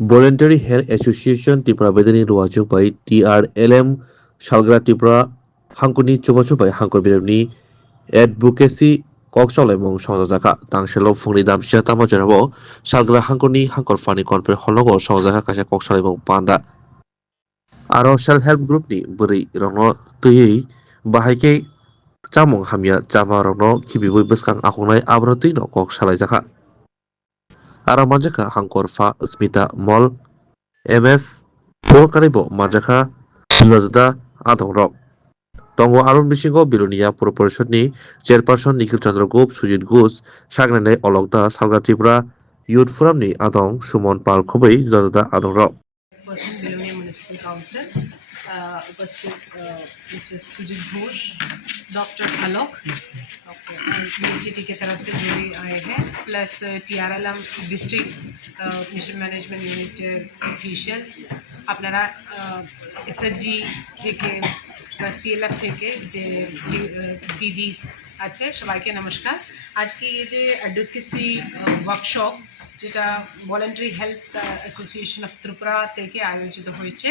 Voluntary Health Association Tripura Bedani Ruwajuk by TRLM Shalgra Tripura Hankuni Chubachu by Hankor Birabni Advocacy Kokshol এবং সহজাকা তাংশেল ফুংনি দাম সিয়াতামা জেনাবো সালগ্রা হাঙ্কনি হাঙ্কর funny conference হলগো সহজাকা কাছে ককসাল এবং পান্ডা আরো self help গ্রুপনি বरै রংनो töyei bahaike chamung hamya chama rokno khibibui bwskang akhungnai abro tui no kok salaijaka aro manjaka hankor fa smita mol ms porkanibo manjaka silajada adongrok tongo arun bisingo bilonia puro poriषदनि chairperson nikhil chandra gup sujit ghos sagnanai olokda salga tripura youth forumni adong sumon pal khobei jodada adongrok person Belonia municipal council उपस्थित missus Sujit Ghosh, doctor Alok UGT की तरफ से जो भी आए हैं, plus TRLM district mission management unit officials আপনারা SSG থেকে সিএলএফ থেকে যে দিদি আছে সবাইকে নমস্কার। আজকে এই যে অ্যাডভোকেসি ওয়ার্কশপ যেটা voluntary health association of Tripura থেকে আয়োজিত হয়েছে,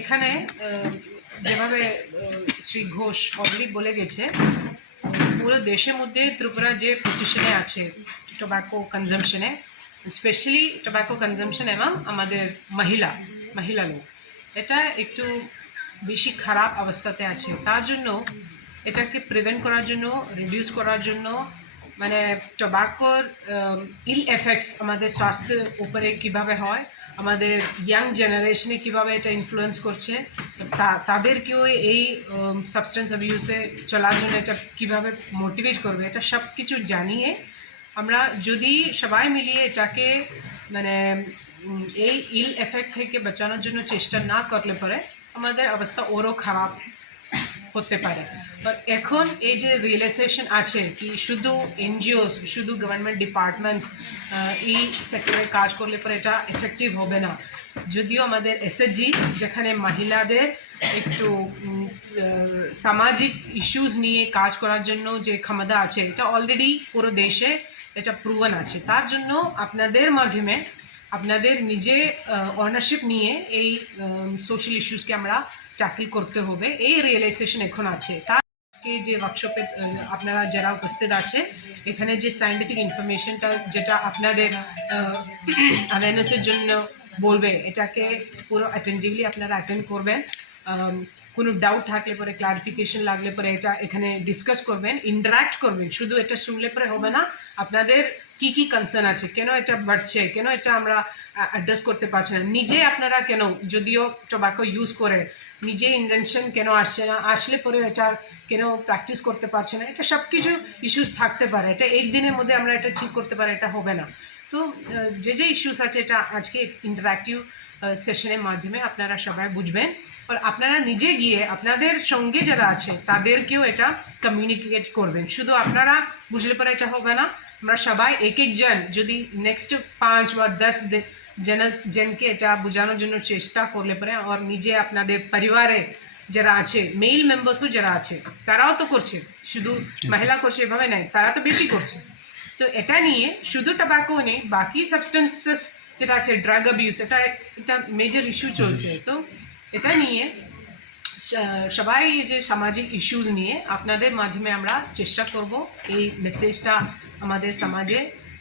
এখানে যেভাবে শ্রী ঘোষ অলরেডি বলে গেছে, পুরো দেশের মধ্যে ত্রিপুরা যে পজিশনে আছে টোব্যাকো কনজামশনে, স্পেশালি টোব্যাকো কনজামশন এবং আমাদের মহিলা লোক, এটা একটু বেশি খারাপ অবস্থাতে আছে। তার জন্য এটাকে প্রিভেন্ট করার জন্য, রিডিউস করার জন্য, মানে টোব্যাকোর ইল এফেক্টস আমাদের স্বাস্থ্যের উপরে কীভাবে হয়, আমাদের ইয়াং জেনারেশনে কীভাবে এটা ইনফ্লুয়েন্স করছে, তাদেরকেও এই সাবস্টেন্স অ্যাবিউসে চলার জন্য এটা কীভাবে মোটিভেট করবে, এটা সব কিছু জানিয়ে আমরা যদি সবাই মিলিয়ে এটাকে মানে এই ইল এফেক্ট থেকে বাঁচানোর জন্য চেষ্টা না করলে পরে আমাদের অবস্থা ওরও খারাপ হতে পারে। বাট এখন এই যে রিয়েলাইজেশন আছে কি শুধু এনজিওস, শুধু গভর্নমেন্ট ডিপার্টমেন্টস এই সেক্টরে কাজ করলে পরে এটা এফেক্টিভ হবে না। যদিও আমাদের এসএসজি যেখানে মহিলাদের একটু সামাজিক ইস্যুস নিয়ে কাজ করার জন্য যে ক্ষমতা আছে, এটা অলরেডি পুরো দেশে এটা প্রুভন আছে। তার জন্য আপনাদের মাধ্যমে আপনাদের নিজে অনারশিপ নিয়ে এই সোশ্যাল ইস্যুসকে আমরা ট্যাকল করতে হবে, এই রিয়েলাইজেশন এখন আছে। তারকে যে ওয়ার্কশপে আপনারা যারা উপস্থিত আছে, এখানে যে সায়েন্টিফিক ইনফরমেশনটা যেটা আপনাদের অ্যাওয়ারনেসের জন্য বলবে, এটাকে পুরো অ্যাটেন্টিভলি আপনারা অ্যাটেন্ড করবেন। কোনো ডাউট থাকলে পরে, ক্লারিফিকেশন লাগলে পরে এটা এখানে ডিসকাস করবেন, ইন্টারাক্ট করবেন। শুধু এটা শুনলে পরে হবে না, আপনাদের কি কি কনসার্ন আছে, কেন এটা বাড়ছে, কেন এটা আমরা অ্যাড্রেস করতে পারছি না, নিজে আপনারা কেন যদিও টোব্যাকো ইউজ করে নিজে ইনভেনশন কেন আসছে না, আসলে পরে এটা কেন প্র্যাকটিস করতে পারছে না, এটা সব কিছু ইস্যুস থাকতে পারে। এটা একদিনের মধ্যে আমরা এটা ঠিক করতে পারি, এটা হবে না। তো যে যে ইস্যুস আছে এটা আজকে ইন্টারাক্টিভ সেশনের মাধ্যমে আপনারা সবাই বুঝবেন, আর আপনারা নিজে গিয়ে আপনাদের সঙ্গে যারা আছে তাদেরকেও এটা কমিউনিকেট করবেন। শুধু আপনারা বুঝলে পরে এটা হবে না, আমরা সবাই এক একজন যদি নেক্সট 5 বা 10 জনকে এটা বোঝানোর জন্য চেষ্টা করলে পরে, আর নিজে আপনাদের পরিবারে যারা আছে, মেল মেম্বার্সও যারা আছে তারাও তো করছে, শুধু মহিলা করছে এভাবে নেই, তারা তো বেশি করছে। তো এটা নিয়ে শুধু টোব্যাকো নেই, বাকি সাবস্টেন্সেস যেটা আছে, ড্রাগ অ্যাবিউস, এটা মেজর ইস্যু চলছে। তো এটা নিয়ে সবাই যে সামাজিক ইস্যুস নিয়ে আপনাদের মাধ্যমে আমরা চেষ্টা করব এই মেসেজটা আমাদের সমাজে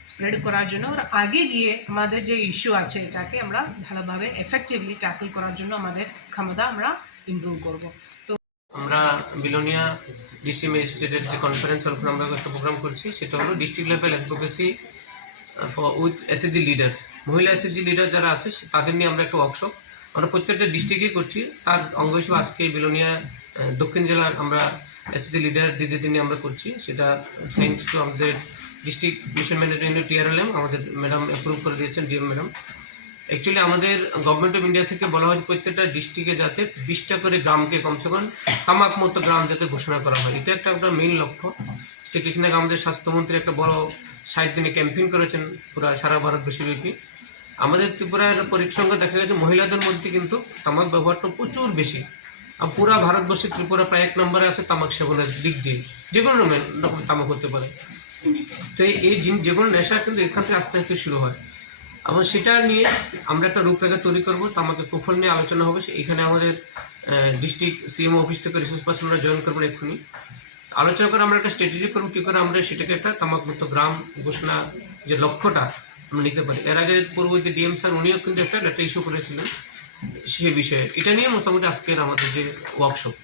স্প্রেড করার জন্য, আর আগে গিয়ে আমাদের যে ইস্যু আছে এটাকে আমরা ভালোভাবে এফেক্টিভলি ট্যাকল করার জন্য আমাদের ক্ষমতা আমরা ইমপ্রুভ করব। তো আমরা বিলোনিয়া ডিস্ট্রিক্ট ম্যাজিস্ট্রেটের যে কনফারেন্স হল আমরা একটা প্রোগ্রাম করছি, সেটা হলো district level advocacy with SSG leaders. মহিলা এসএসজি লিডার যারা আছে তাদের নিয়ে আমরা একটা ওয়ার্কশপ আমরা প্রত্যেকটা ডিস্ট্রিক্টেই করছি। তার অঙ্গ হিসেবে আজকে বিলোনিয়া দক্ষিণ জেলার আমরা এসএসজি লিডার দিদিদের নিয়ে আমরা করছি। সেটা থ্যাঙ্কস টু আমাদের ডিস্ট্রিক্ট মিশন ম্যানেজমেন্ট টিআরএলএম, আমাদের ম্যাডাম অ্যাপ্রুভ করে দিয়েছেন, ডিএম ম্যাডাম। অ্যাকচুয়ালি আমাদের গভর্নমেন্ট অফ ইন্ডিয়া থেকে বলা হয়েছে প্রত্যেকটা ডিস্ট্রিক্টে যাতে 20টা করে গ্রামকে কমসে কম তামাকমুক্ত গ্রাম যাতে ঘোষণা করা হয়, এটা একটা মেইন লক্ষ্য। সেটা কিছুদিন আগে আমাদের স্বাস্থ্যমন্ত্রী একটা বড় 60 দিনে ক্যাম্পেইন করেছেন পুরো সারা ভারতবর্ষব্যাপী। আমাদের ত্রিপুরার পরিসংখ্যান দেখা গেছে মহিলাদের মধ্যে কিন্তু তামাক ব্যবহারটা প্রচুর বেশি। আর পুরা ভারতবর্ষে ত্রিপুরা প্রায় 1 নম্বরে আছে তামাক সেবনের দিক দিয়ে, যে কোনো রকম তামাক হতে পারে। তো এই যে কোনো নেশা কিন্তু এখান থেকে আস্তে আস্তে শুরু হয়। এবং সেটা নিয়ে আমরা একটা রূপরেখা তৈরি করবো, তো আমাকে কুফল নিয়ে আলোচনা হবে। এখানে আমাদের ডিস্ট্রিক্ট সিএমও অফিস থেকে রিসোর্স পার্সনরা জয়েন করবেন এক্ষুনি। আলোচনা করে আমরা একটা স্ট্র্যাটেজি করবো কী করে আমরা সেটাকে একটা তামাকমুক্ত গ্রাম ঘোষণা যে লক্ষ্যটা আমরা নিতে পারি। এর আগে পূর্ববর্তী ডিএম স্যার উনিও কিন্তু একটা ইস্যু করেছিলেন সে বিষয়ে। এটা নিয়ে মোটামুটি আজকের আমাদের যে ওয়ার্কশপ।